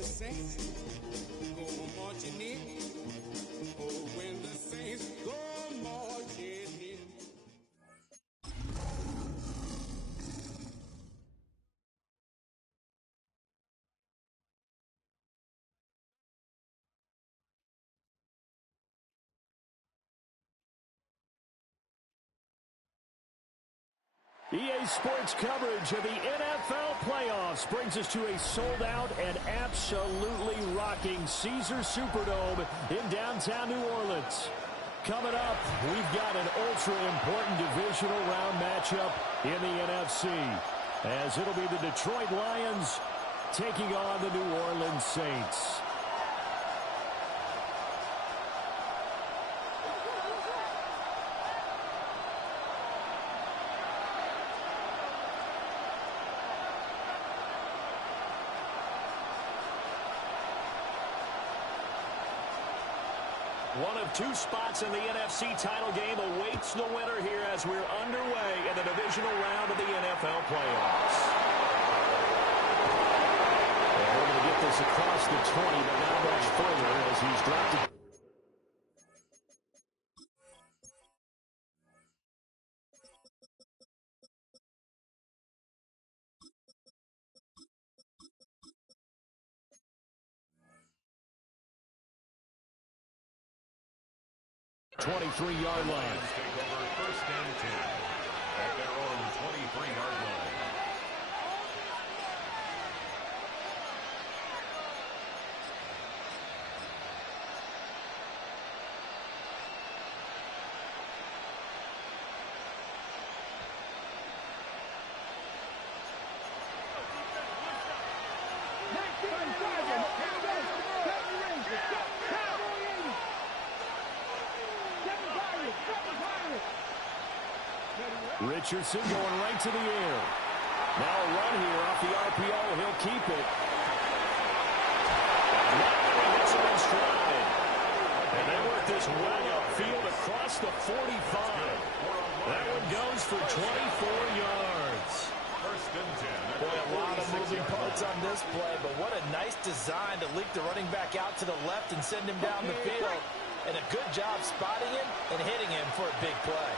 the Saints go marching in. Oh, when the Saints go marching in. EA Sports coverage of the NFL playoffs brings us to a sold-out and absolutely rocking Caesars Superdome in downtown New Orleans. Coming up, we've got an ultra-important divisional round matchup in the NFC, as it'll be the Detroit Lions taking on the New Orleans Saints. One of two spots in the NFC title game awaits the winner here as we're underway in the divisional round of the NFL playoffs. And we're going to get this across the 20, but not much further as he's dropped it. .23-yard line. Take over first and 10 at their own 23-yard line. Richardson going right to the air. Now a run here off the RPO. He'll keep it. Now he hits him in stride. And they work this well upfield across the 45. That one goes for 24 yards. First and 10. Boy, a lot of moving parts on this play, but what a nice design to leak the running back out to the left and send him down the field. And a good job spotting him and hitting him for a big play.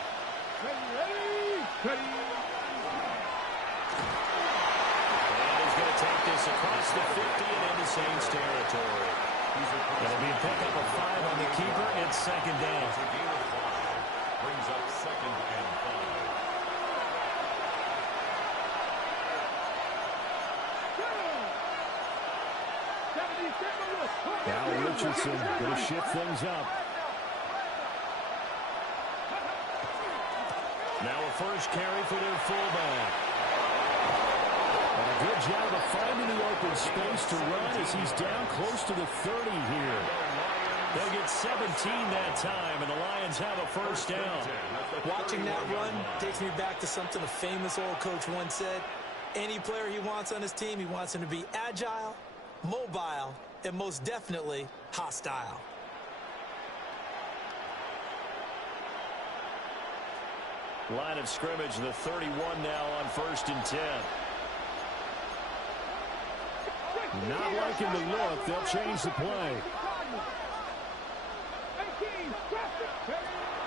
And he's going to take this across the 50 and into Saints territory. It'll be a pickup of 5 on the keeper. It's second down. Brings up second and 5. Now Richardson going to shift things up. Now a first carry for their fullback. And a good job of finding the open space to run as he's down close to the 30 here. They'll get 17 that time, and the Lions have a first down. Watching that run takes me back to something a famous old coach once said. Any player he wants on his team, he wants him to be agile, mobile, and most definitely hostile. Line of scrimmage, the 31 now on first and 10. Not liking the look. They'll change the play.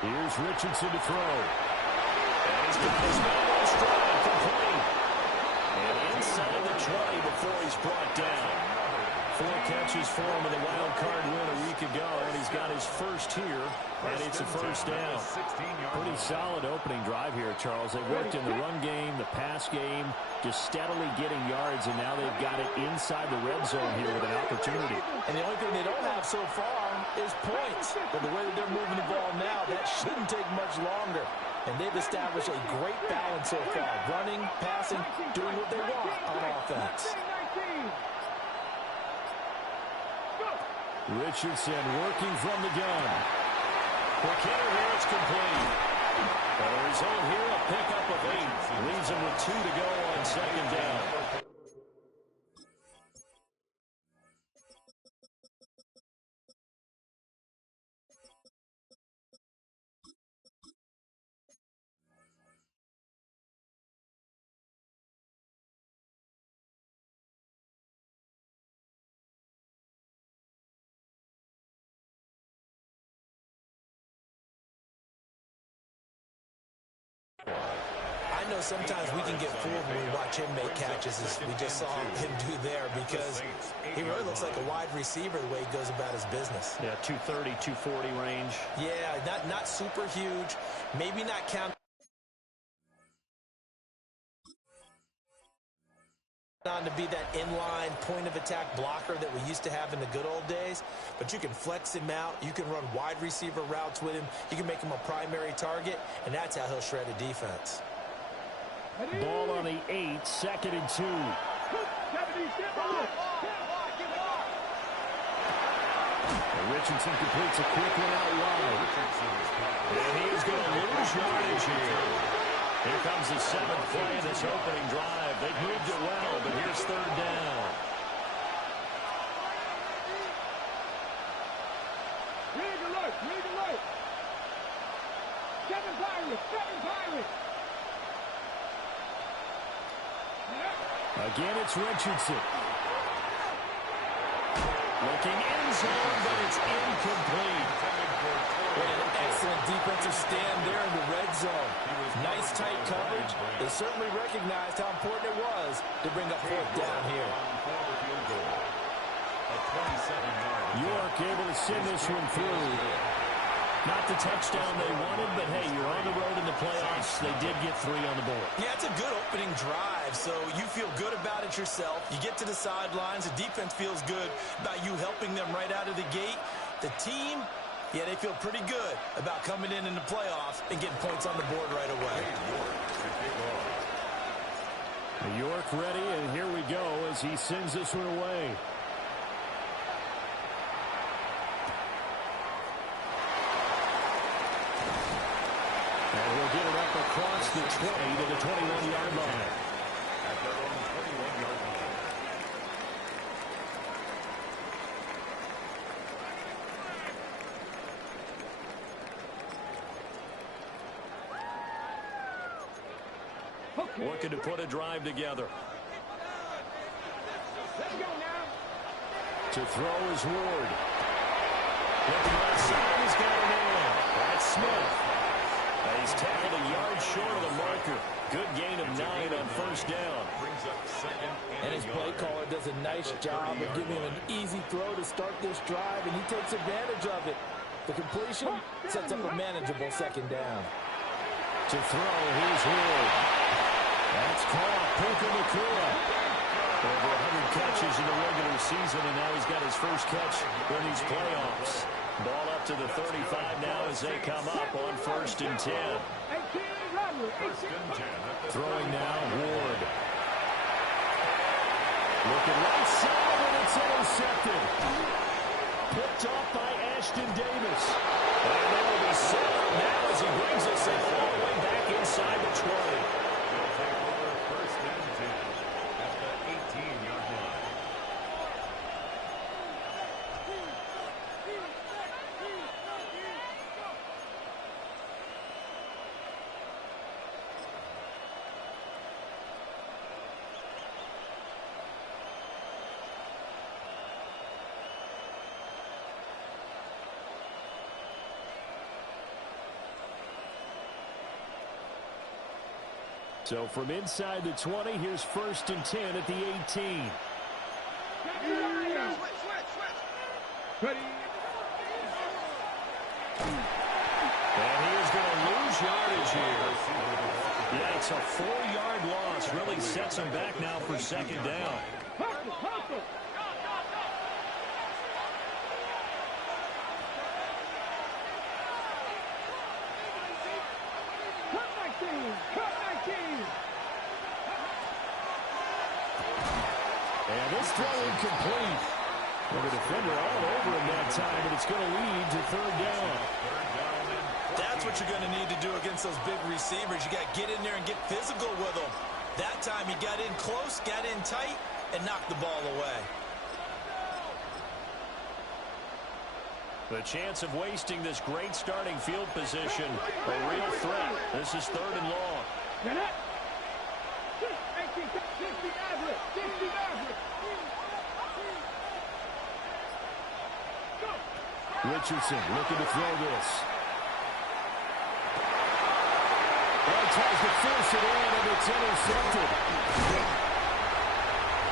Here's Richardson to throw. And he's got his man on stride, complete. And inside the 20 before he's brought down. 4 catches for him in the wild card win a week ago, and he's got his first here, and it's a first down. Pretty solid opening drive here, Charles. They worked in the run game, the pass game, just steadily getting yards, and now they've got it inside the red zone here with an opportunity. And the only thing they don't have so far is points. But the way that they're moving the ball now, that shouldn't take much longer. And they've established a great balance so far. Running, passing, doing what they want on offense. Richardson working from the gun. McKinnon here, it's complete. And the result here, a pickup of 8. Leaves him with 2 to go on second down. I know sometimes we can get fooled when we watch him make catches, as we just saw him do there, because he really looks like a wide receiver the way he goes about his business. Yeah, 230, 240 range. Yeah, not super huge, maybe not count on to be that inline point-of-attack blocker that we used to have in the good old days, but you can flex him out. You can run wide receiver routes with him. You can make him a primary target, and that's how he'll shred a defense. Ball on the 8, 2nd and 2. Richardson completes a quick one out wide. And he's going to lose yardage here. Here comes the 7th play of this opening drive. They've moved it well, but here's 3rd down. Rig alert. 7 Pirates. Again, it's Richardson. Looking end zone, but it's incomplete. What an excellent defensive stand there in the red zone. Nice tight coverage. They certainly recognized how important it was to bring up 4th down here. York able to send this one through. Not the touchdown they wanted, but hey, you're on the road in the playoffs. They did get 3 on the board. Yeah, it's a good opening drive, so you feel good about it yourself. You get to the sidelines. The defense feels good about you helping them right out of the gate. The team, yeah, they feel pretty good about coming in the playoffs and getting points on the board right away. York ready, and here we go as he sends this one away. And we'll get it up across the 20 to the 21-yard line. At their own 21-yard line. Looking to put a drive together. Let's go now. To throw is Ward. Looking right side, he's got it in. That's Smith. He's tackled a yard short of the marker. Good gain of 9 on 1st down. Brings up 2nd And his play caller does a nice job of giving him an easy throw to start this drive, and he takes advantage of it. The completion sets up a manageable 2nd down. To throw, here's Ward. That's caught. Puka Nacua. Over 100 catches in the regular season, and now he's got his first catch in these playoffs. Ball up to the 35 now as they come up on 1st and 10. Throwing now, Ward. Looking right side, and it's intercepted. Picked off by Ashton Davis. And they will be set now as he brings us in all the way back inside the 20. They'll take over 1st and 10 at the 18-yard line. So from inside the 20, here's 1st and 10 at the 18. And he is going to lose yardage here. Yeah, it's a 4-yard loss. Really sets him back now for 2nd down. And this throw incomplete. Well, the defender all over him that time, but it's going to lead to 3rd down. That's what you're going to need to do against those big receivers. You got to get in there and get physical with them. That time he got in close, got in tight, and knocked the ball away. The chance of wasting this great starting field position, a real threat. This is 3rd and long. Richardson looking to throw this. That's tries to force it in, and it's intercepted.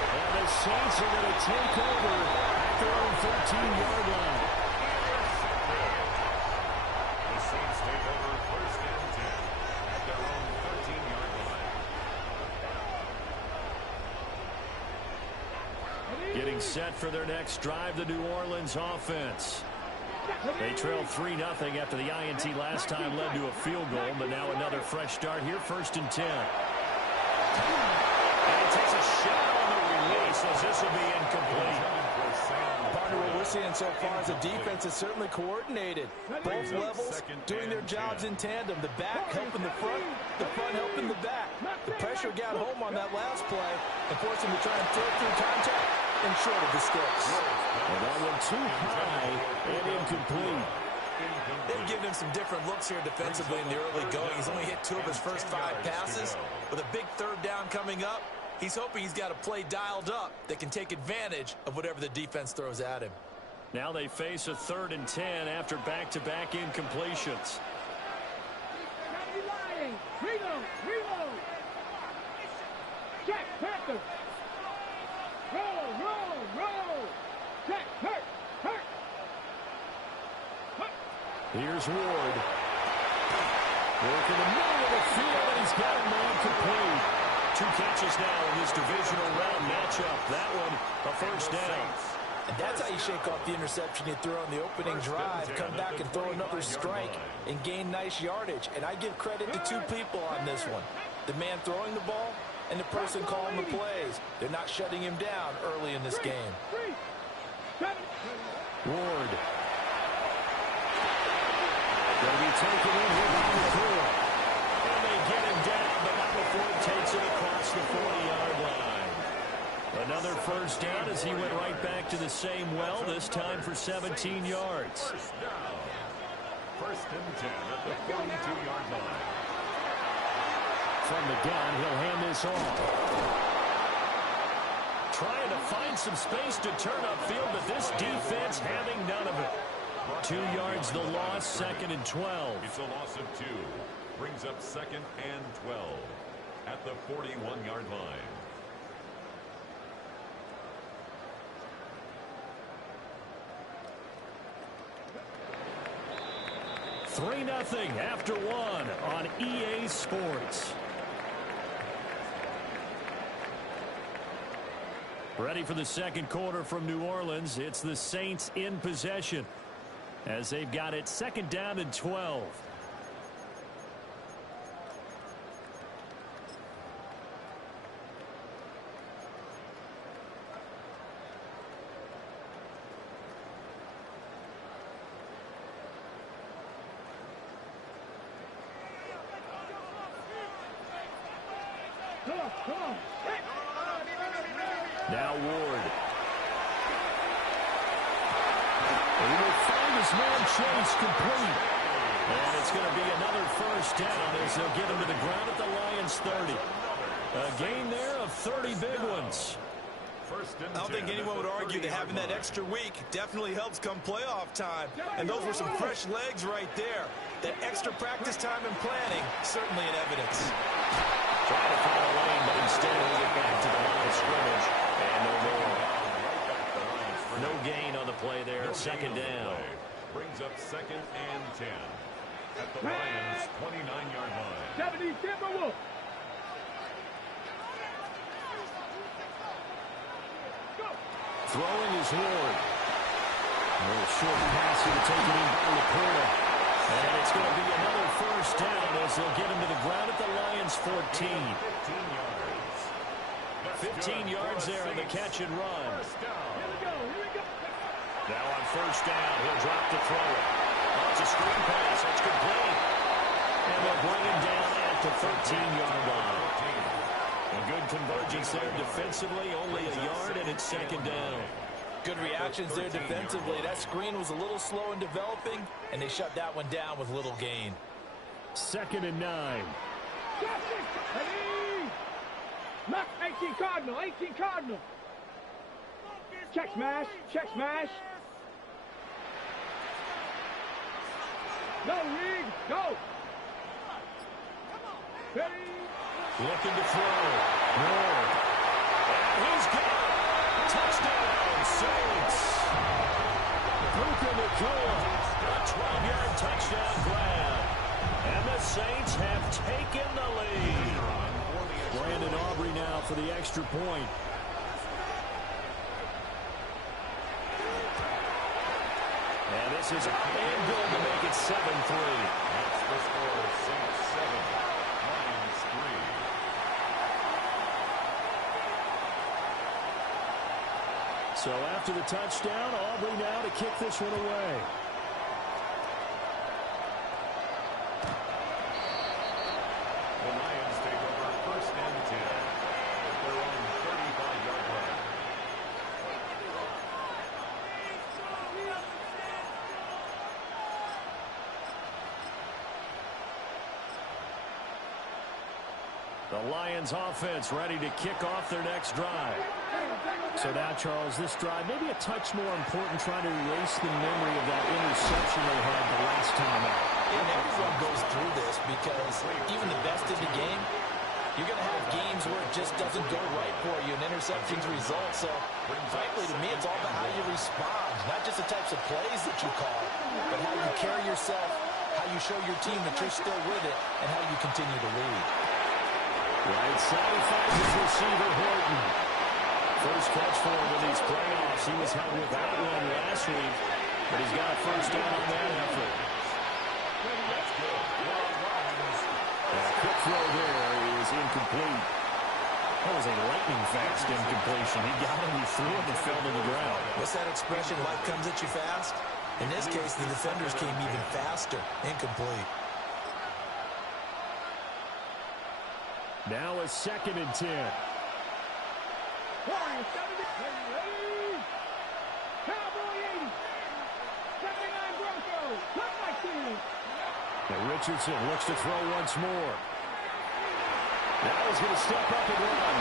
And the Saints are going to take over at their own 13-yard line. The Saints take over first and 10 at their own 13-yard line. Getting set for their next drive, the New Orleans offense. They trailed 3-0 after the INT last time led to a field goal, but now another fresh start here, first and 10. And he takes a shot on the release as this will be incomplete. Partner, what we're seeing so far is the defense is certainly coordinated. Both levels doing their jobs in tandem. The back helping the front helping the back. The pressure got home on that last play and forced him to try and throw through contact and short of the sticks. And that one too high and incomplete. They've given him some different looks here defensively in the early going. He's only hit 2 of his first 5 passes. With a big third down coming up, he's hoping he's got a play dialed up that can take advantage of whatever the defense throws at him. Now they face a 3rd and 10 after back-to-back incompletions. Reload. Check, Panther. Roll. Check, hurt. Here's Ward. Working the middle of the field, and he's got him complete. 2 catches now in this divisional round matchup. That one, a first down. And that's how you shake off the interception you threw on the opening drive. Come back and throw another strike and gain nice yardage. And I give credit to 2 people on this one. The man throwing the ball and the person calling the plays. They're not shutting him down early in this game. Ward. Going to be taken in here by the crew. And they get him down, but not before it takes it across the 40-yard line. Another first down as he went right back to the same well, this time for 17 yards. First down. First and 10 at the 42-yard line. From the gun, he'll hand this off. Trying to find some space to turn upfield, but this defense having none of it. 2 yards the loss, 2nd and 12. It's a loss of 2. Brings up 2nd and 12 at the 41-yard line. Three 3-0 after 1 on EA Sports. Ready for the second quarter from New Orleans. It's the Saints in possession as they've got it 2nd down and 12. Now Ward. He will find his man Chase complete. And it's going to be another first down as they'll get him to the ground at the Lions 30. A gain there of 30 big ones. I don't think anyone would argue that having that extra week definitely helps come playoff time. And those were some fresh legs right there. That extra practice time and planning, certainly in evidence. Trying to find a lane, but instead he'll get back to the line of scrimmage. And no more. No gain on the play there. 2nd down. Brings up 2nd and 10 at the Lions' 29-yard line. 70 Timberwolves. Throwing is Ward. A little short pass here to take it in by Laporta. And it's going to be another first down as they'll get him to the ground at the Lions 14. 15 yards there on the catch and run. Now on first down, he'll drop the throw. Oh, it's a screen pass. That's complete. And they'll bring him down at the 13-yard line. A good convergence there defensively, only a yard, and it's 2nd down. Good reactions there defensively. That screen was a little slow in developing, and they shut that one down with little gain. 2nd and 9. Knock 18 Cardinal, 18 Cardinal. Check smash, check smash. No, Reed, go. Looking to throw. Moore. And he's got it. Touchdown, Saints. Puka Nacua. A 12-yard touchdown grab. And the Saints have taken the lead. Brandon Aubrey now for the extra point. And this is and good to make it 7-3. That's the score, Saints 7, Lions 3. So after the touchdown, Aubrey now to kick this one away. The Lions take over first and 10. They're on 35-yard line. The Lions offense ready to kick off their next drive. So now, Charles, this drive maybe a touch more important, trying to erase the memory of that interception they had the last time out. And everyone goes through this because even the best in the game, you're going to have games where it just doesn't go right for you, and interceptions result. So, frankly, to me, it's all about how you respond, not just the types of plays that you call, but how you carry yourself, how you show your team that you're still with it, and how you continue to lead. Right side finds his receiver, Horton. First catch for him in these playoffs. He was held without one last week, but he's got a first down on that effort. That's good. A quick throw there is incomplete. That was a lightning-fast incompletion. He got him, he threw him, and fell to the ground. What's that expression, life comes at you fast? In this case, the defenders came even faster. Incomplete. Now a 2nd and 10. Warriors 70. Cowboy 80. 79 Broncos. Come back field. And Richardson looks to throw once more. Now he's going to step up and run.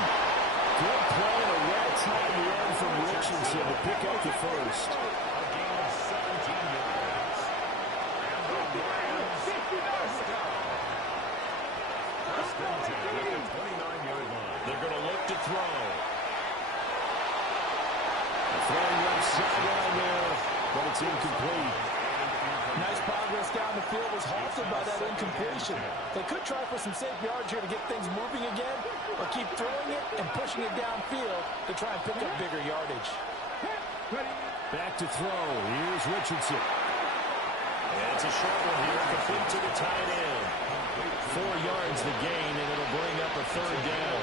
Good play and a well-timed run from Richardson to pick up the first. A gain of 17 yards. And the Lions first down. First and 10 at the 29-yard line. They're going to look to throw. Throwing left sideline there, but it's incomplete. Nice progress down the field was halted by that incompletion. They could try for some safe yards here to get things moving again, or keep throwing it and pushing it downfield to try and pick up bigger yardage. Back to throw. Here's Richardson. And it's a short one here, complete to the tight end. 4 yards the gain, and it'll bring up a third down.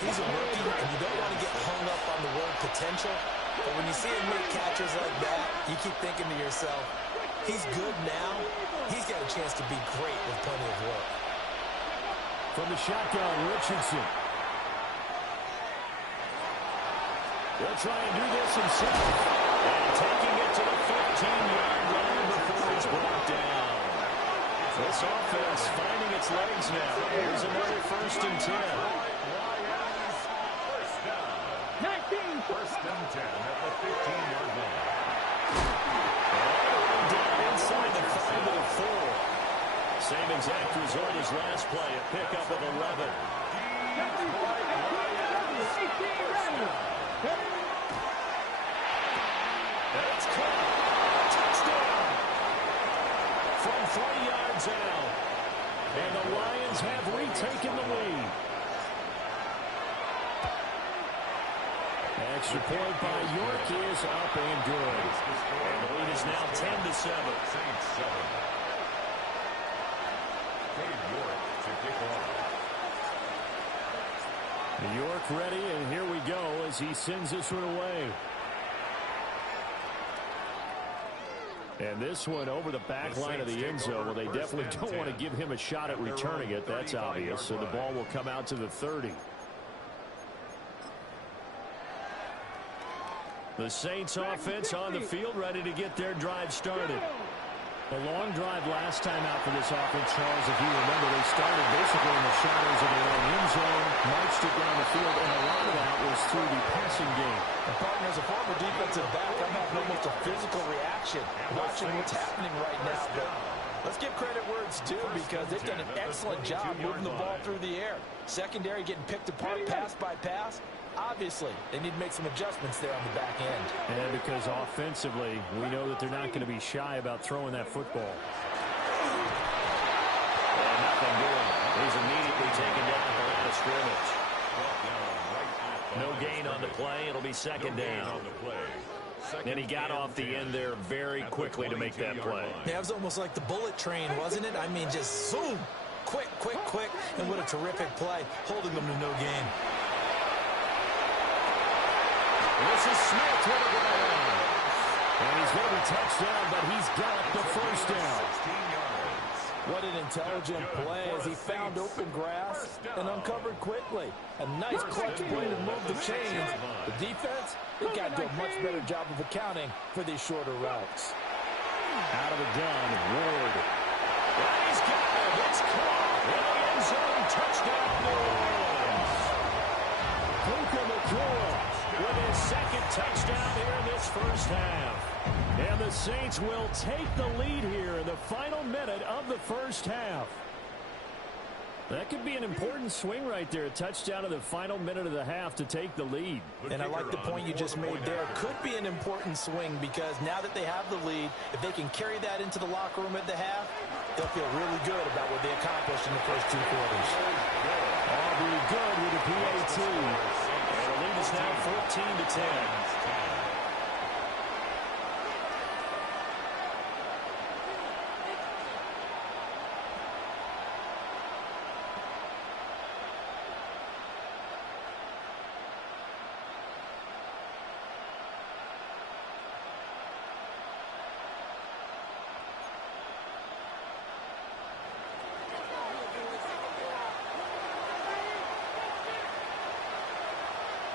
He's a rookie, and you don't want to get hung up on the word potential, but when you see him make catches like that, you keep thinking to yourself, he's good now. He's got a chance to be great with plenty of work. From the shotgun, Richardson. He'll try and do this himself. And taking it to the 15-yard line before he's brought down. This offense finding its legs now. Here's another 1st and 10. First and 10 at the 15-yard line. Down inside the 5 to the 4. Same exact result as last play, a pickup of 11. That's caught. Touchdown. From 3 yards out. And the Lions have retaken the lead. Extra point by York is up and good. And the lead is now 10-7. Saints 7. Dave York to kick off. New York ready, and here we go as he sends this one away. And this one over the back line of the end zone. Well, they definitely don't want to give him a shot at returning it. That's obvious. So the ball will come out to the 30. The Saints offense on the field, ready to get their drive started. A long drive last time out for this offense, Charles. If you remember, they started basically in the shadows of their own end zone, marched it down the field, and a lot of that was through the passing game. And partner, as a former defensive back, I'm having almost a physical reaction watching what's happening right now. But Let's give credit where it's due because they've done an excellent job moving the ball through the air. Secondary getting picked apart pass by pass. Obviously, they need to make some adjustments there on the back end. And because offensively, we know that they're not going to be shy about throwing that football. And nothing doing. He's immediately taken down at the line of scrimmage. No gain on the play. It'll be second down. And he got off the end there very quickly to make that play. Yeah, it was almost like the bullet train, wasn't it? I mean, just zoom. Quick, quick, quick. And what a terrific play, holding them to no gain. This is Smith with a run. And he's going to be touchdown, but he's got the first down. What an intelligent play as he found open grass and uncovered quickly. A nice clutch play to move the chains. The defense, they got to do a much better job of accounting for these shorter routes. Out of the gun, Ward. And he's got it. It's caught in the end zone. Touchdown, New Orleans. Puka Nacua with his second touchdown here in this first half. And the Saints will take the lead here in the final minute of the first half. That could be an important swing right there. A touchdown in the final minute of the half to take the lead. And I like the point you just made there. Could be an important swing because now that they have the lead, if they can carry that into the locker room at the half, they'll feel really good about what they accomplished in the first two quarters. Aubrey good with the PAT. And the lead is now 14-10.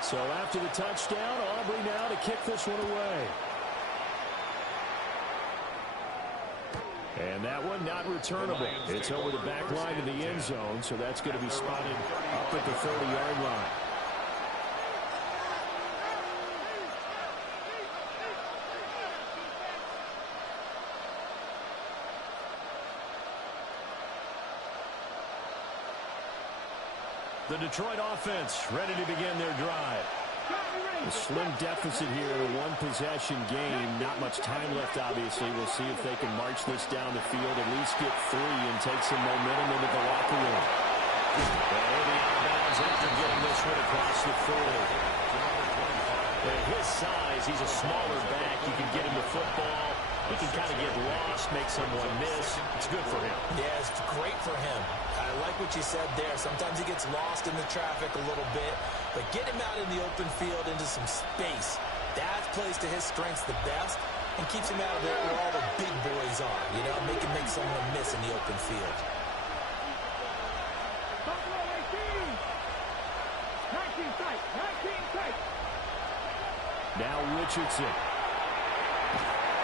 So after the touchdown, Aubrey now to kick this one away. And that one not returnable. It's over the back line of the end zone, so that's going to be spotted up at the 30-yard line. The Detroit offense ready to begin their drive. A slim deficit here in a one-possession game. Not much time left, obviously. We'll see if they can march this down the field, at least get three, and take some momentum into the locker room. And he'll be out of bounds after getting this one across the 40. At his size, he's a smaller back. You can get him the football. He can kind of get lost, make someone miss. It's good for him. Yeah, it's great for him. I like what you said there. Sometimes he gets lost in the traffic a little bit, but get him out in the open field into some space. That plays to his strengths the best and keeps him out of there where all the big boys are, you know, make someone miss in the open field. Now Richardson.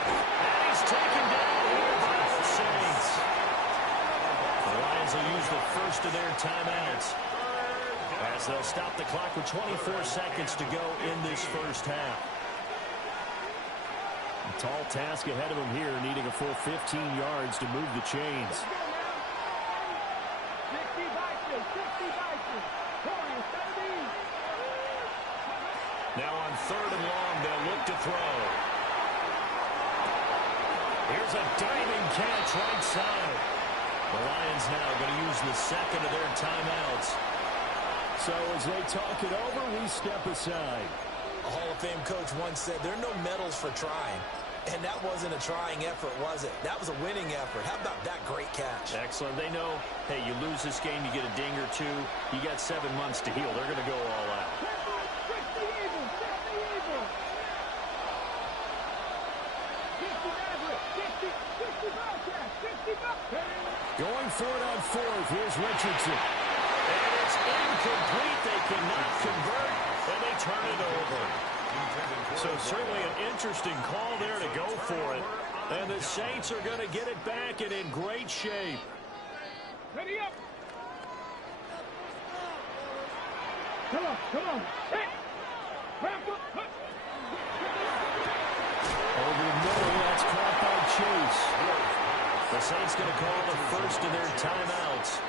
And he's taken down here by the Saints. The Lions will use the first of their timeouts as they'll stop the clock with 24 seconds to go in this first half. A tall task ahead of him here, needing a full 15 yards to move the chains. Now on third and long, they'll look to throw. Here's a diving catch right side. The Lions now going to use the second of their timeouts. So as they talk it over, we step aside. A Hall of Fame coach once said, there are no medals for trying. And that wasn't a trying effort, was it? That was a winning effort. How about that great catch? Excellent. They know, hey, you lose this game, you get a ding or two. You got 7 months to heal. They're going to go all out. Going for it on fourth. Here's Richardson. And it's incomplete. They cannot convert, and they turn it over. So certainly an interesting call there to go for it. And the Saints are going to get it back and in great shape. Ready up. Come on, come on. Hey. Over the middle, that's caught by Chase. The Saints going to call the first of their timeouts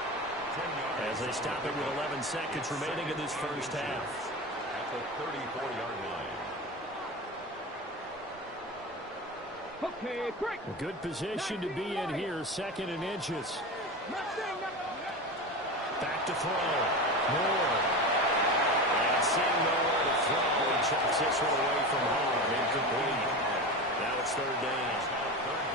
as they stop it with 11 seconds remaining in this first half. At the 34-yard line. Okay, break. A good position to be in here, 2nd and inches. Back to throw. Moore. And seeing nowhere to throw, he chucks this one away from home. Incomplete. Now it's 3rd down.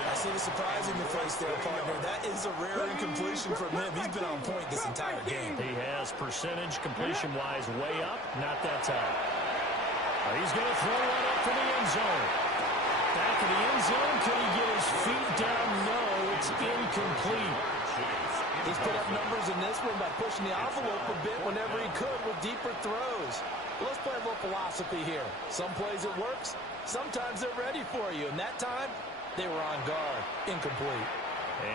I see the surprise in your face there, partner. That is a rare incompletion from him. He's been on point this entire game. He has percentage completion-wise way up, not that time. He's going to throw one up for the end zone. Back in the end zone. Can he get his feet down? No, it's incomplete. He's put up numbers in this one by pushing the envelope a bit whenever he could with deeper throws. But let's play a little philosophy here. Some plays it works. Sometimes they're ready for you. And that time, they were on guard. Incomplete.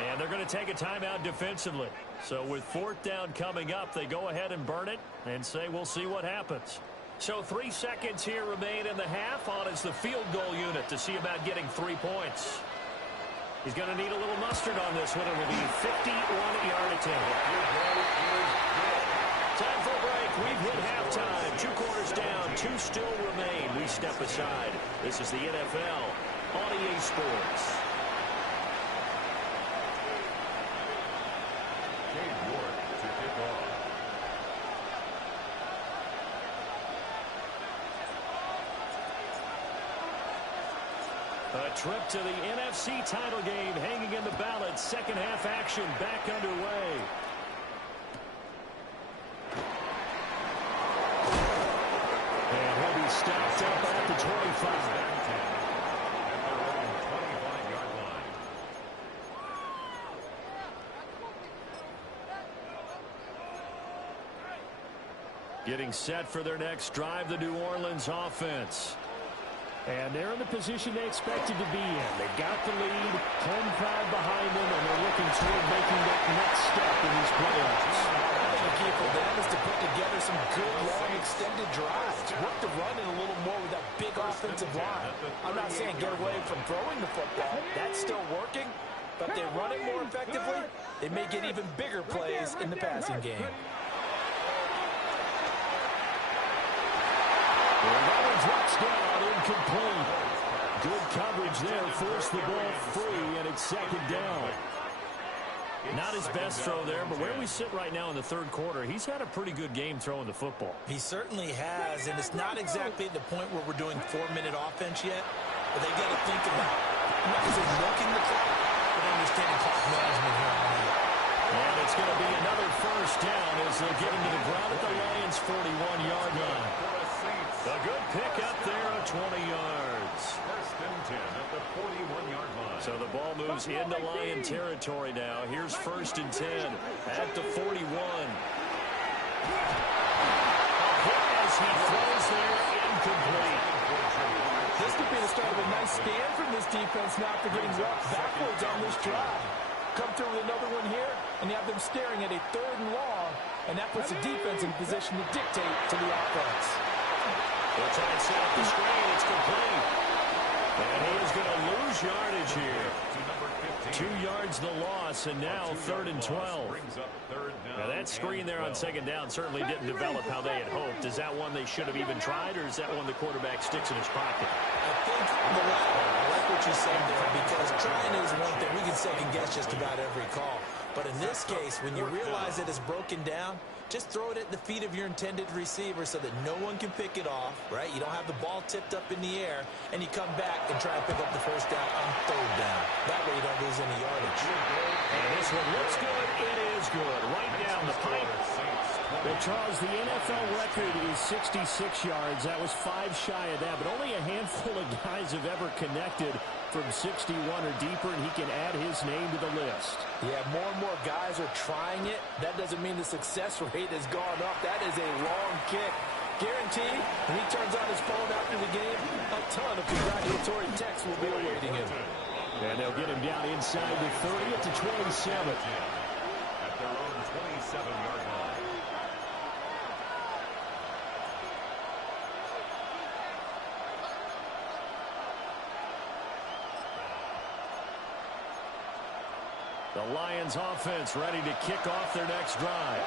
And they're going to take a timeout defensively. So with 4th down coming up, they go ahead and burn it and say we'll see what happens. So 3 seconds here remain in the half. On is the field goal unit to see about getting 3 points. He's going to need a little mustard on this one. It will be a 51-yard attempt. Time for a break. We've hit halftime. 2 quarters down. 2 still remain. We step aside. This is the NFL on EA Sports. Dave York to kick off. A trip to the NFC title game hanging in the balance. Second half action back underway. And he'll be stopped up at the 25. At their own 25-yard line. Getting set for their next drive, the New Orleans offense. And they're in the position they expected to be in. They got the lead, home crowd behind them, and they're looking toward making that next step in these playoffs. The key for them is to put together some good, long, extended drives. Work the run in a little more with that big offensive line. I'm not saying get away from throwing the football. That's still working. But if they run it more effectively, they may get even bigger plays in the passing game. Drops down, incomplete. Good coverage there, forced the ball free, and it's 2nd down. Not his best throw there, but where we sit right now in the 3rd quarter, he's had a pretty good game throwing the football. He certainly has, and it's not exactly at the point where we're doing 4-minute offense yet, but they got to think about not just milking the clock, but understanding clock management here on that. And it's going to be another 1st down as they'll get him to the ground at the Lions' 41-yard line. A good pick up there of 20 yards. 1st and 10 at the 41-yard line. So the ball moves into Lion territory now. Here's 1st and 10 at the 41. As he throws there, incomplete. This could be the start of a nice stand from this defense now after getting rocked backwards on this drive. Come through with another one here, and you have them staring at a 3rd and long, and that puts the defense in position to dictate to the offense. They'll try and set up the screen. It's complete. And he is going to lose yardage here. 2 yards the loss, and now 3rd and 12. Brings up 3rd down. Now that screen there on 2nd down certainly didn't develop how they had hoped. Is that one they should have even tried, or is that one the quarterback sticks in his pocket? I think the latter. I like what you said there, because trying is one thing. We can second guess just about every call. But in this case, when you realize that it's broken down, just throw it at the feet of your intended receiver so that no one can pick it off, right? You don't have the ball tipped up in the air, and you come back and try to pick up the 1st down on 3rd down. That way you don't lose any yardage. And this one looks good. It is good. Right down the pipe. Well, Charles, the NFL record is 66 yards. That was 5 shy of that, but only a handful of guys have ever connected from 61 or deeper, and he can add his name to the list. Yeah, more and more guys are trying it. That doesn't mean the success rate has gone up. That is a long kick. Guaranteed, when he turns on his phone after the game, a ton of congratulatory texts will be awaiting him. And they'll get him down inside the 30 at the 27. At their own 27-yard line. The Lions offense ready to kick off their next drive.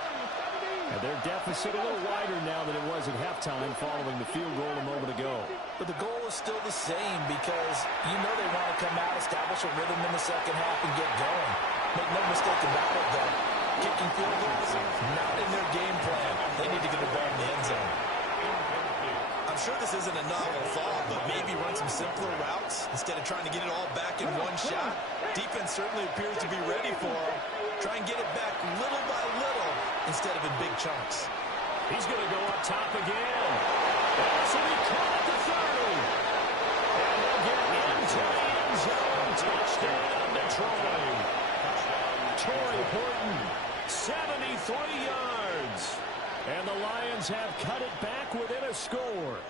And their deficit a little wider now than it was at halftime following the field goal a moment ago. But the goal is still the same because you know they want to come out, establish a rhythm in the second half, and get going. Make no mistake about it, though. Kicking field goals, not in their game plan. They need to get the ball in the end zone. I'm sure this isn't a novel thought, but maybe run some simpler routes instead of trying to get it all back in one shot. Defense certainly appears to be ready for them. Try and get it back little by little instead of in big chunks. He's going to go up top again. So he caught at the 30. And they'll get into the end zone. Touchdown, Detroit. Torrey Horton, 73 yards. And the Lions have cut it back within a score.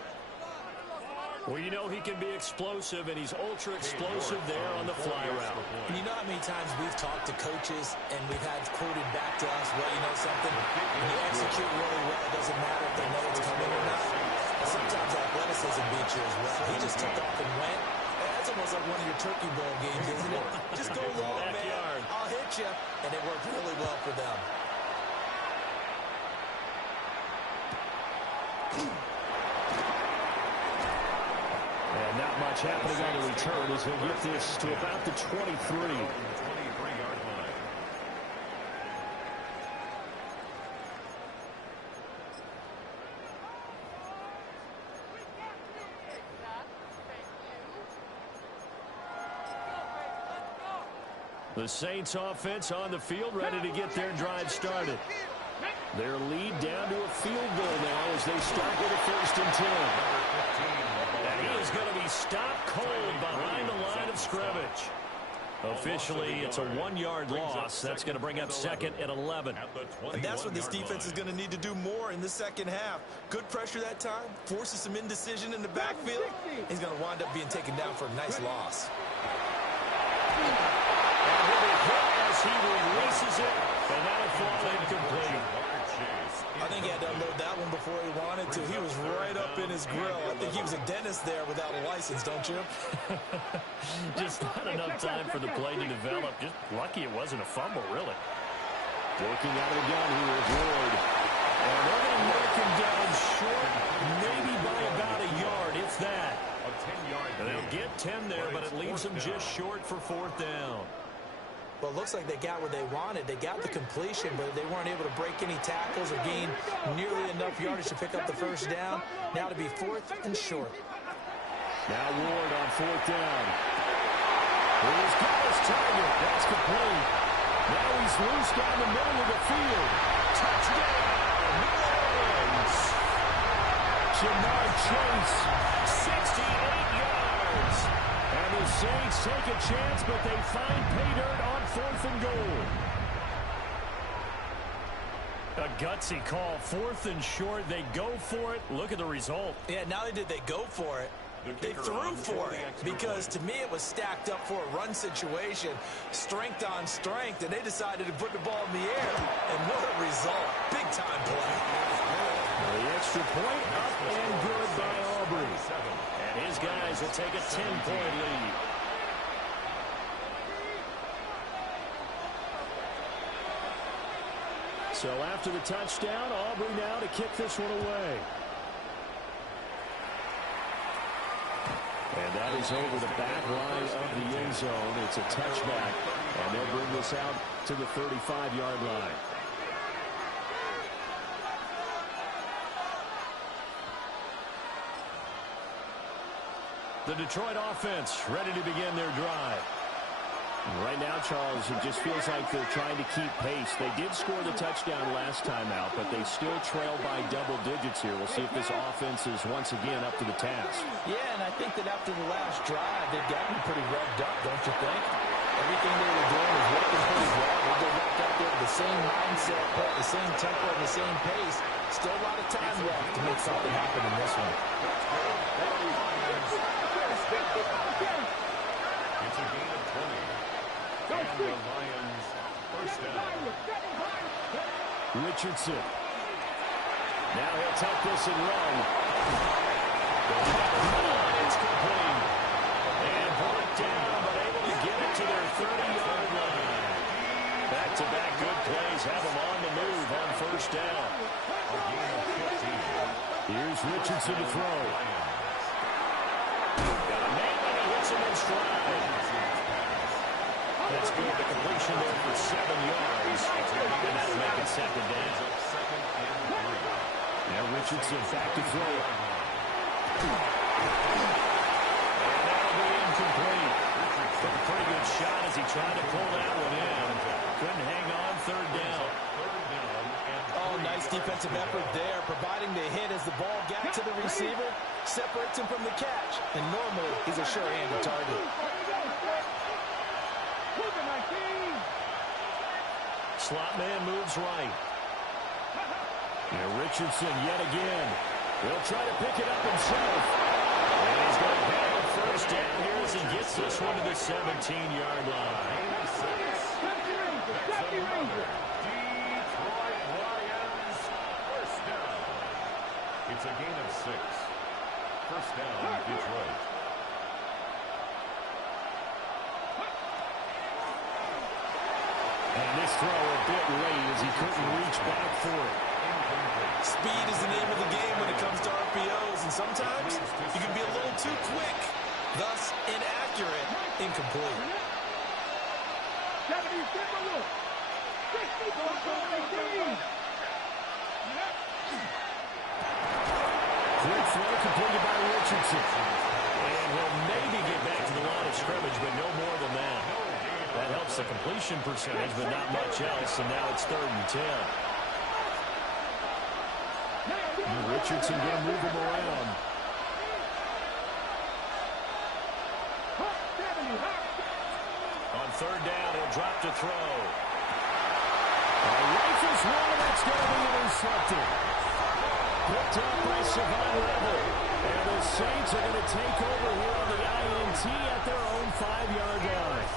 Well, you know he can be explosive, and he's ultra-explosive there on the fly route. And you know how many times we've talked to coaches and we've had quoted back to us, well, you know something? When you execute really well, it doesn't matter if they know it's coming or not. And sometimes athleticism beats you as well. He just took off and went. That's almost like one of your Turkey Bowl games, isn't it? Just go long, man. I'll hit you. And it worked really well for them. And not much happening on the return as he'll get this to about the 23. The Saints offense on the field ready to get their drive started. Their lead down to a field goal now as they start with a 1st and 10. And he is going to be stopped cold behind the line of scrimmage. Officially, it's a 1-yard loss. That's going to bring up 2nd and 11. And that's what this defense is going to need to do more in the second half. Good pressure that time, forces some indecision in the backfield. He's going to wind up being taken down for a nice loss. And he'll be hit as he releases it, and that'll fall incomplete. I think he had to unload that one before he wanted to. He was right up in his grill. I think he was a dentist there without a license, don't you? Just not enough time for the play to develop. Just lucky it wasn't a fumble, really. Working out of the gun here is Ward. And they're going to knock him down short, maybe by about a yard, if that. And they'll get 10 there, but it leaves them just short for 4th down. Well, it looks like they got what they wanted. They got the completion, but they weren't able to break any tackles or gain nearly enough yardage to pick up the 1st down. Now to be 4th and short. Now Ward on 4th down. He's got his target. That's complete. Now he's loose down the middle of the field. Touchdown, New Orleans. Jamar Chase, 68 yards. And the Saints take a chance, but they find pay dirt on 4th and goal. A gutsy call, 4th and short. They go for it. Look at the result. Yeah, not only did they go for it, they threw for it. Because to me, it was stacked up for a run situation, strength on strength, and they decided to put the ball in the air. And what a result. Big time play. The extra point up and good by Aubrey. And his guys will take a 10-point lead. So after the touchdown, Aubrey now to kick this one away. And that is over the back line of the end zone. It's a touchback, and they'll bring this out to the 35-yard line. The Detroit offense ready to begin their drive. Right now, Charles, it just feels like they're trying to keep pace. They did score the touchdown last time out, but they still trail by double digits here. We'll see if this offense is once again up to the task. Yeah, and I think that after the last drive, they've gotten pretty revved up, don't you think? Everything they were doing is working pretty well. They go back out there with the same mindset, the same tempo, and the same pace. Still a lot of time left to make something happen in this one. It's a gain of 20. And the Lions first down. Richardson. Now he'll take this and run. It's complete. And brought down, but able to get it to their 30-yard line. Back-to-back good plays have him on the move on first down. Here's Richardson to throw. Got a man and he hits him in stride. That's good. The completion there for 7 yards. And that'll make it second down. Now Richardson back to throw. And that'll be incomplete. Took a pretty good shot as he tried to pull that one in. Couldn't hang on, third down. Oh, nice defensive effort there, providing the hit as the ball got to the receiver, separates him from the catch, and normally he's a sure-handed target. Slot man moves right. Now Richardson yet again. He'll try to pick it up himself. And he's going to have a first down here as he gets this one to the 17-yard line. Detroit Lions, first down. It's a gain of 6. First down, Detroit. And this throw a bit late as he couldn't reach back for it. Speed is the name of the game when it comes to RPOs, and sometimes you can be a little too quick, thus inaccurate, incomplete. Quick throw completed by Richardson. And he'll maybe get back to the line of scrimmage, but no more than that. That helps the completion percentage, but not much else, and now it's 3rd and 10. Richardson going to move him around. On 3rd down, he'll drop to throw. Rifles one, and that's going to be intercepted. Picked up by Savon Rebel. And the Saints are going to take over here on the INT at their own 5-yard line.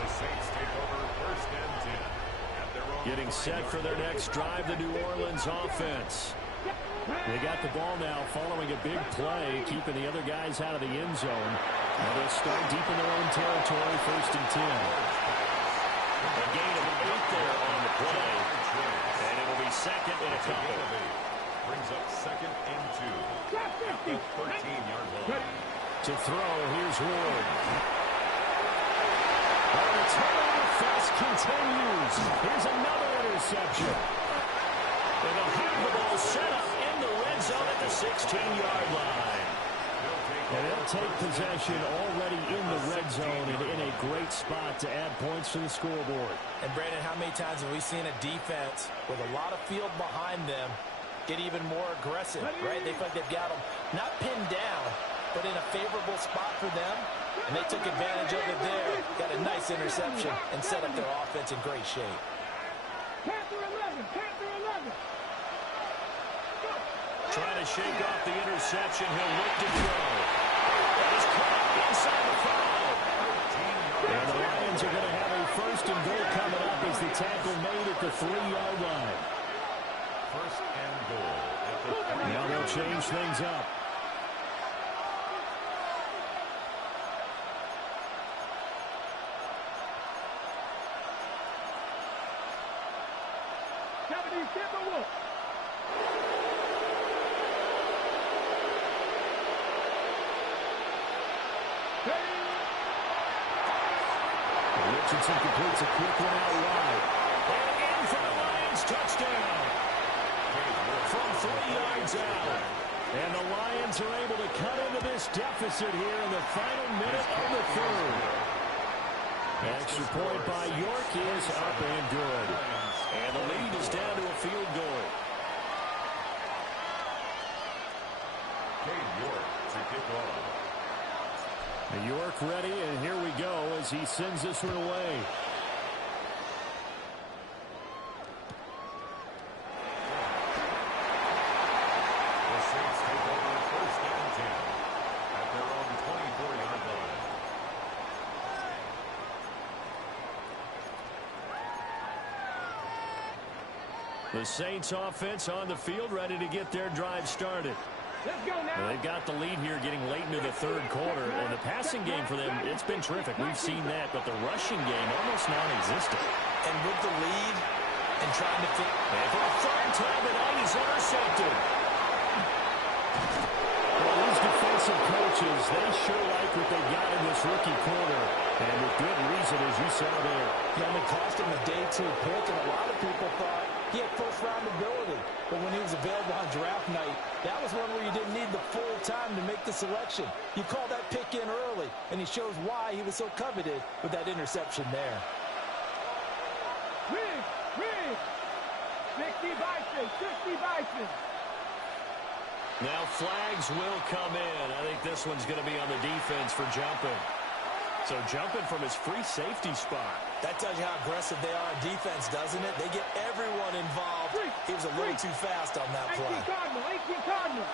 The Saints take over 1st and 10 at their own. Getting set for their next drive, the New Orleans offense. They got the ball now following a big play, keeping the other guys out of the end zone. Now they'll start deep in their own territory, 1st and 10. A gain of 8 there on the play. And it'll be 2nd and a couple. Brings up 2nd and 2 at the 13-yard line. To throw, here's Ward. And the turnover fest continues. Here's another interception. And they'll have the ball set up in the red zone at the 16-yard line. And they'll take possession already in the red zone and in a great spot to add points to the scoreboard. And, Brandon, how many times have we seen a defense with a lot of field behind them get even more aggressive, right? They feel like they've got them not pinned down, but in a favorable spot for them. And they took advantage of it there, got a nice interception, and set up their offense in great shape. Trying to shake off the interception. He'll look to throw. That is caught inside the 5. And the Lions are going to have a 1st and goal coming up as the tackle made at the 3-yard line. 1st and goal at the 3-yard line. Now they'll change things up. Richardson completes a quick one out wide. And in for the Lions, touchdown. From 3 yards out. And the Lions are able to cut into this deficit here in the final minute of the 3rd. Extra point by York is up and good. And the lead is down to a field goal. Cade York to kick off. York ready, and here we go as he sends this one away. The Saints take over 1st and 10 at their own 24-yard line. The Saints offense on the field ready to get their drive started. Let's go now. Well, they've got the lead here getting late into the third quarter, and the passing game for them, it's been terrific. We've seen that, but the rushing game almost non-existent. And with the lead and trying to fit. And for a third time tonight, he's intercepted. Well, these defensive coaches, they sure like what they got in this rookie corner, and with good reason, as you saw there. He only cost him a day 2 pick, and a lot of people thought he had first-round ability. But when he was available on draft night, that was one where you didn't need the full time to make the selection. You call that pick in early, and he shows why he was so coveted with that interception there. 60 Bison. Now flags will come in. I think this one's going to be on the defense for jumping. So jumping from his free safety spot. That tells you how aggressive they are on defense, doesn't it? They get everyone involved. He was a little too fast on that play. 18 Cardinal.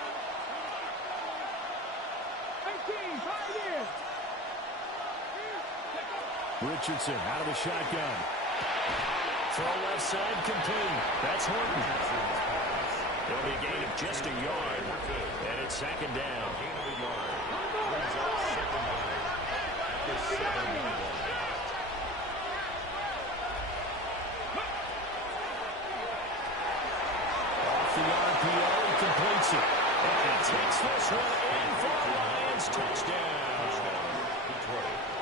18, 5 years. Richardson out of the shotgun. Throw left side complete. That's Horton. It'll be a gain of just a yard. And it's second down. Off the RPO, he completes it. And he takes this one in for a Lions touchdown.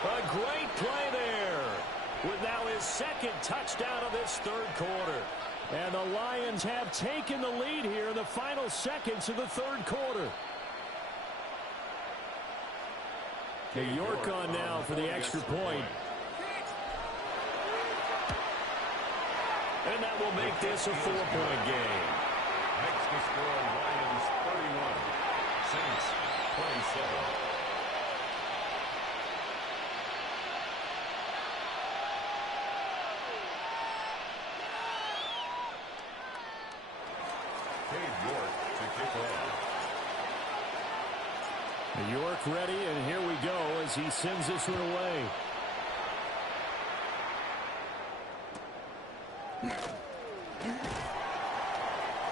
A great play there. With now his second touchdown of this third quarter. And the Lions have taken the lead here in the final seconds of the third quarter. New York on now for the extra point. And that will make this a 4-point game. Next to score, Lions 31, Saints 27. New York ready, and here we go as he sends this one away.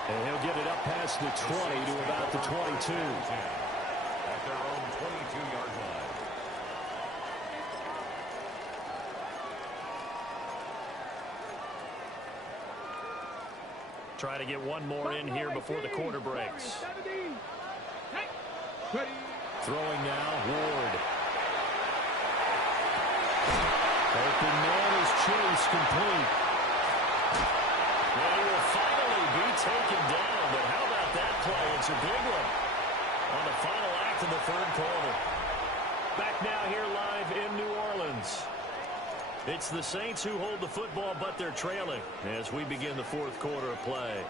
And he'll get it up past the 20 to about the 22. At their own 22-yard line. Try to get one more in here before the quarter breaks. Throwing now, Ward. Open man is Chase, complete. Well, he will finally be taken down, but how about that play? It's a big one on the final act of the third quarter. Back now here live in New Orleans. It's the Saints who hold the football, but they're trailing as we begin the fourth quarter of play.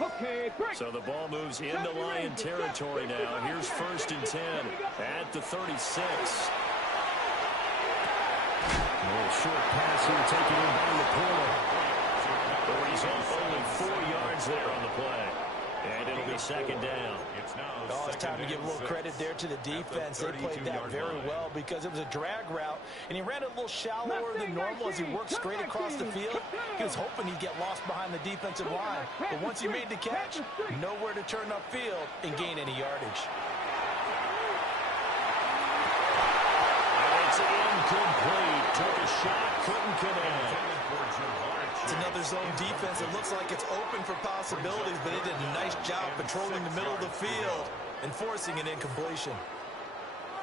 Okay, break. So the ball moves into Lion territory now. Here's 1st and 10 at the 36. A little short pass here, taken in by Laporta. The result, only 4 yards there on the play. And it'll be second down. Oh, it's time to give a little credit there to the defense. They played that very well because it was a drag route, and he ran it a little shallower than normal as he worked straight across the field. He was hoping he'd get lost behind the defensive line. But once he made the catch, nowhere to turn upfield and gain any yardage. It's incomplete. Took a shot, couldn't connect. It's another zone defense. It looks like it's open for possibilities, but they did a nice job patrolling the middle of the field and forcing an incompletion.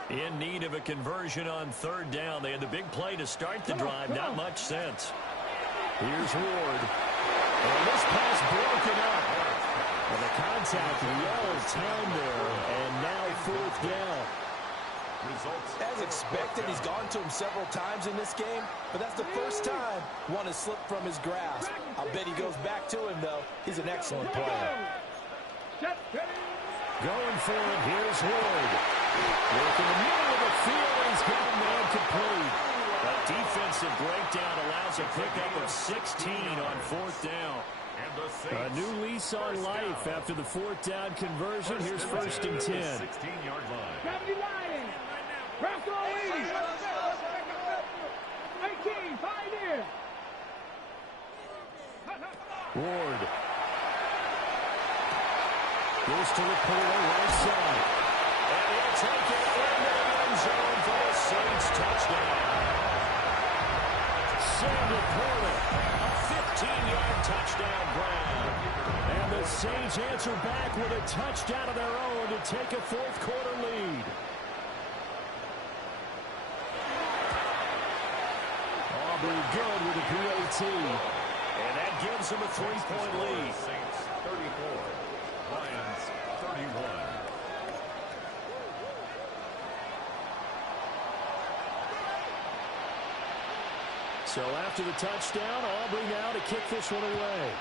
In need of a conversion on third down. They had the big play to start the drive. Not much sense. Here's Ward. And this pass broken up. And the contact well timed there. And now 4th down. As expected, he's gone to him several times in this game, but that's the first time one has slipped from his grasp. I'll bet he goes back to him, though. He's an excellent player. Going for it, here's Ward. Work in the middle of the field, he's got a man complete. A defensive breakdown allows a pickup of 16 on 4th down. A new lease on life after the 4th down conversion. Here's 1st and 10. 16-yard line. 70 Lions. Press all 80. 18, 5 years. Ward. Goes to Laporta, right side. And he'll take it into the end zone for the Saints touchdown. Sam Laporta, a 15-yard touchdown grab. And the Saints answer back with a touchdown of their own to take a fourth-quarter lead. Aubrey good with a PAT. And that gives them a 3-point lead. Saints 34, Lions 31. So after the touchdown, Aubrey now to kick this one away.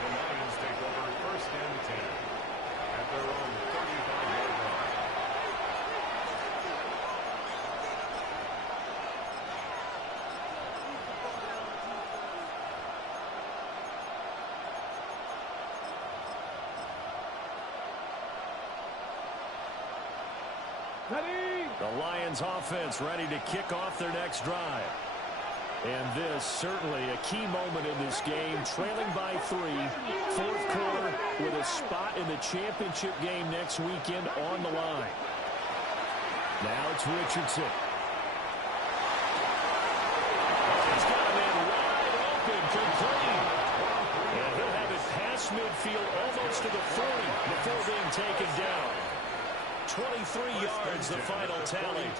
The Lions take over first and 10 at their own 35-yard line. The Lions offense ready to kick off their next drive. And this certainly a key moment in this game, trailing by 3, fourth quarter with a spot in the championship game next weekend on the line. Now it's Richardson. He's got a man wide open, complete. And he'll have it past midfield almost to the 40 before being taken down. 23 yards, the final tally.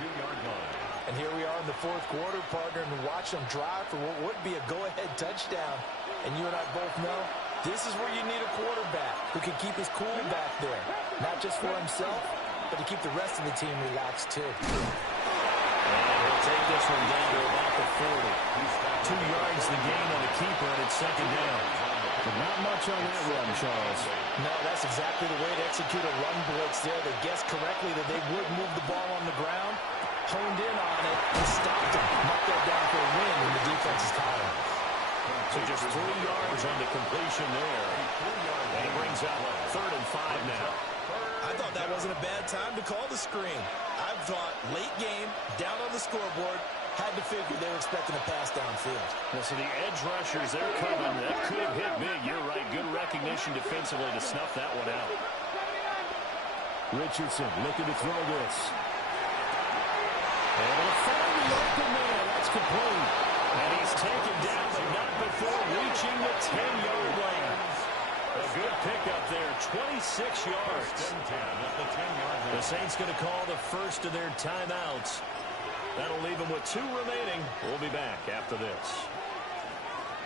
And here we are in the fourth quarter, partner, and watch them drive for what would be a go-ahead touchdown. And you and I both know this is where you need a quarterback who can keep his cool back there. Not just for himself, but to keep the rest of the team relaxed, too. And he'll take this one down to about the 40. 2 yards the gain on the keeper, and it's second down. But not much on that run, Charles. No, that's exactly the way to execute a run blitz there. They guessed correctly that they would move the ball on the ground, honed in on it, and stopped them. Knocked that down for a win in the defense's column. So just 3 yards on the completion there. And it brings out third and 5 now. I thought that wasn't a bad time to call the screen. I thought late game, down on the scoreboard, had to figure they were expecting a pass downfield. Well, so the edge rushers, they're coming. That could have hit big. You're right. Good recognition defensively to snuff that one out. Richardson looking to throw this. And it'll find the open man. That's complete. And he's taken down, but not before reaching the 10-yard line. A good pickup there, 26 yards. The Saints going to call the first of their timeouts. That'll leave them with 2 remaining. We'll be back after this.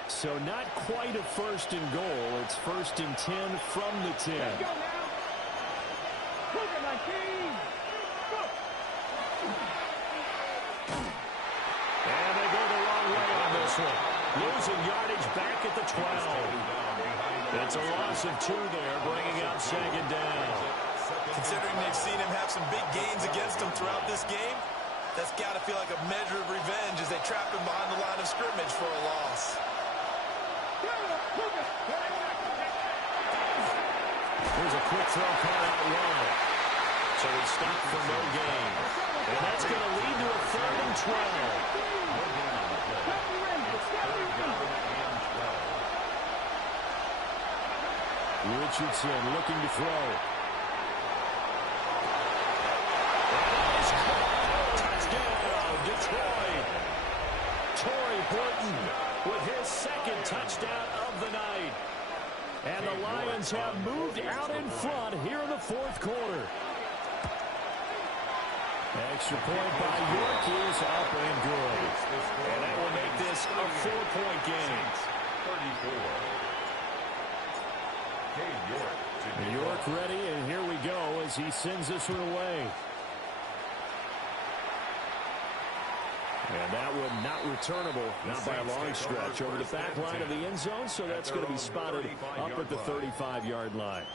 So not quite a first and goal. It's first and 10 from the 10. Let's go now. Look at my team. Go. And they go the wrong way on this one. Losing yardage back at the 12. It's a loss of 2 there, bringing out second down. Considering they've seen him have some big gains against them throughout this game, that's got to feel like a measure of revenge as they trap him behind the line of scrimmage for a loss. Here's a quick throw caught out wide. So he stopped for no gain. And that's going to lead to a third and 12. Richardson looking to throw. Touchdown, Detroit. Torrey Horton with his second touchdown of the night. And the Lions have moved out in front here in the fourth quarter. Extra point by York is up and good. And that will make this a 4-point game. 34. York ready, and here we go as he sends this one away. And that one not returnable, not by a long stretch, over the back line of the end zone, so that's going to be spotted up at the 35-yard line.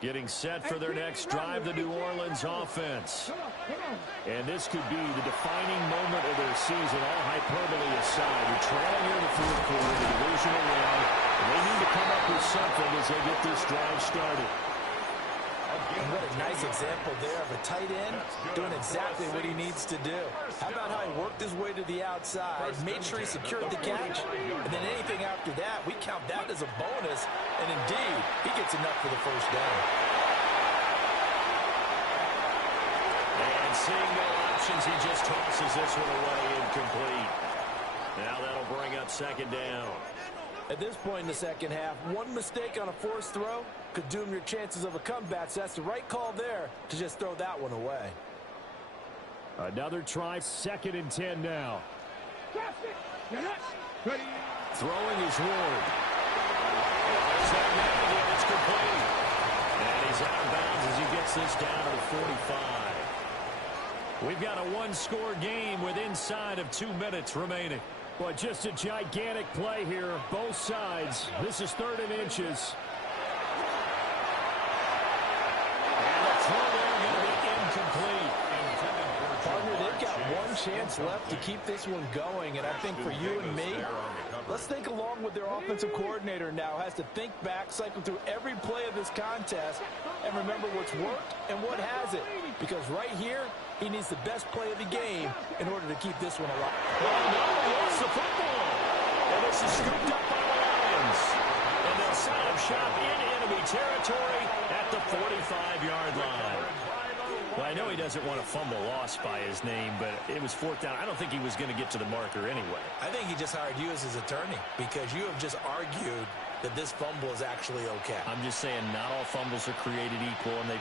Getting set for their next drive, the New Orleans offense. And this could be the defining moment of their season, all hyperbole aside. You're trailing here in the fourth quarter, the divisional round. They need to come up with something as they get this drive started. And what a nice example there of a tight end doing exactly what he needs to do. How about how he worked his way to the outside, made sure he secured the catch, and then anything after that, we count that as a bonus. And indeed, he gets enough for the first down. And seeing no options, he just tosses this one away incomplete. Now that'll bring up second down. At this point in the second half, one mistake on a forced throw could doom your chances of a comeback. So that's the right call there to just throw that one away. Another try, 2nd and 10 now. Throwing is Ward. There's that man again. It's complete. And he's out of bounds as he gets this down to the 45. We've got a one-score game with inside of 2 minutes remaining. Well, just a gigantic play here, both sides. This is 3rd and inches. And the throw there going to be incomplete. Partner, they've got one chance left to keep this one going, and I think for you and me, let's think along with their offensive coordinator now. Has to think back, cycle through every play of this contest, and remember what's worked and what hasn't. Because right here, he needs the best play of the game in order to keep this one alive. Oh, no, he lost the football. And this is scooped up by the Lions. And they'll set up shop in enemy territory at the 45-yard line. Well, I know he doesn't want a fumble lost by his name, but it was 4th down. I don't think he was going to get to the marker anyway. I think he just hired you as his attorney because you have just argued that this fumble is actually okay. I'm just saying not all fumbles are created equal, and the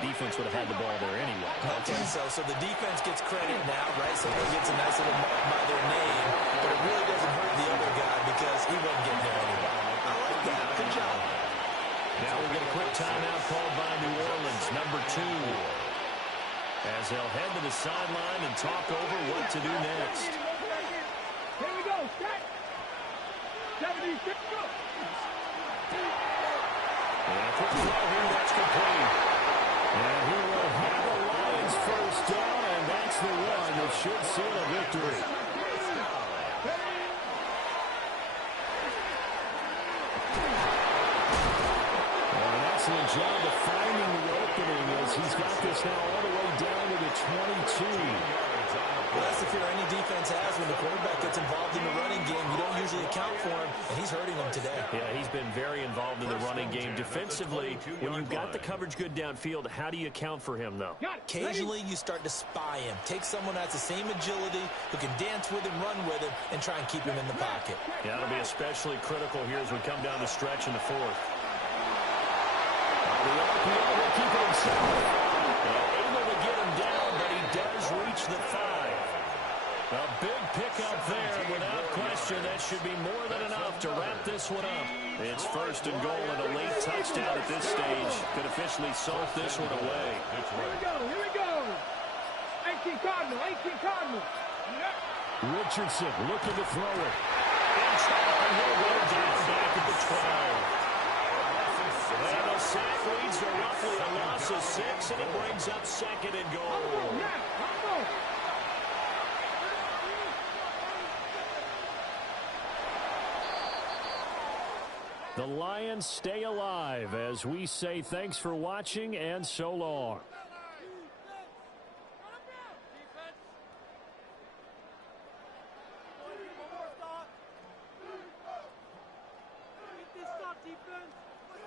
defense would have had the ball there anyway. Okay, so the defense gets credit now, right? Somebody gets a nice little mark by their name, but it really doesn't hurt the other guy because he wasn't getting there anyway. I like that. Good job. Now we get a quick timeout called by New Orleans, number 2. As they'll head to the sideline and talk over what to do next. Here we go. Set. 76. Go. And a quick throw here, that's complete. And he will have the Lions first down, and that's the one that should seal a victory. Well, an excellent job of finding the opening as he's got this now all the way down to the 22. Well, that's the fear any defense has when the quarterback gets involved in the running game. You don't usually account for him, and he's hurting them today. Yeah, he's been very involved in the running game. Defensively, when you've got the coverage good downfield, how do you account for him, though? Occasionally, you start to spy him. Take someone that has the same agility, who can dance with him, run with him, and try and keep him in the pocket. Yeah, that'll be especially critical here as we come down the stretch in the 4th. The RPO will keep it himself. Able to get him down, but he does reach the 5. A big pickup there, without question. That should be more than enough to wrap this one up. It's 1st and goal and a late touchdown at this stage could officially salt this one away. Here we go. 18 Cardinal. Richardson looking to throw it. Inside, and he'll go down back at the 12. And the sack leads to roughly a loss of 6, and it brings up 2nd and goal. The Lions stay alive as we say thanks for watching and so long.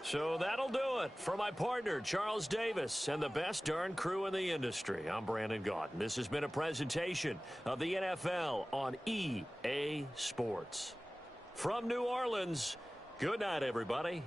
So that'll do it for my partner, Charles Davis, and the best darn crew in the industry. I'm Brandon Gaudin. This has been a presentation of the NFL on EA Sports. From New Orleans, good night, everybody.